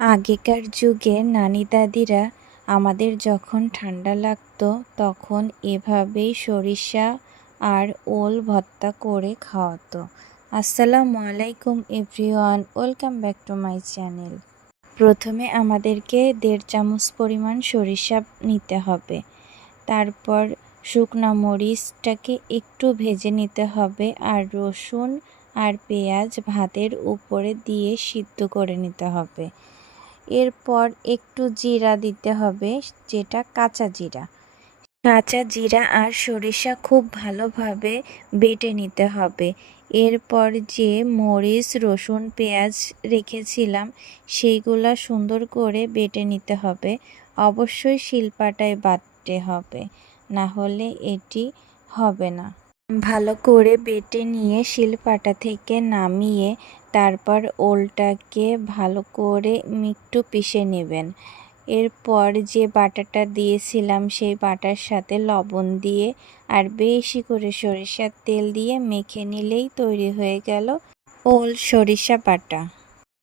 আগেকার যুগে নানি দাদিরা আমাদের যখন ঠান্ডা লাগতো তখন এভাবেই সরিষা আর ওল ভর্তা করে খাওয়াতো। আসসালামু আলাইকুম everyone, welcome back to my channel. প্রথমে আমাদেরকে 1.5 চামচ পরিমাণ সরিষা নিতে হবে। তারপর শুকনা মরিচটাকে একটু ভেজে নিতে হবে, আর রসুন আর পেঁয়াজ ভাতের উপরে দিয়ে সিদ্ধ করে নিতে হবে। এরপর একটু জিরা দিতে হবে, যেটা কাঁচা জিরা। কাঁচা জিরা আর সরিষা খুব ভালোভাবে বেটে নিতে হবে। এরপর যে মরিচ, রসুন, পেঁয়াজ রেখেছিলাম সেইগুলা সুন্দর করে বেটে নিতে হবে। অবশ্যই শিলপাটায় বাটতে হবে, না হলে এটি হবে না। ভালো করে বেটে নিয়ে শিলপাটা থেকে নামিয়ে তারপর ওলটাকে ভালো করে একটু পিষে নেবেন। এরপর যে বাটাটা দিয়েছিলাম সেই বাটার সাথে লবণ দিয়ে আর বেশি করে সরিষার তেল দিয়ে মেখে নিলেই তৈরি হয়ে গেল ওল সরিষা বাটা।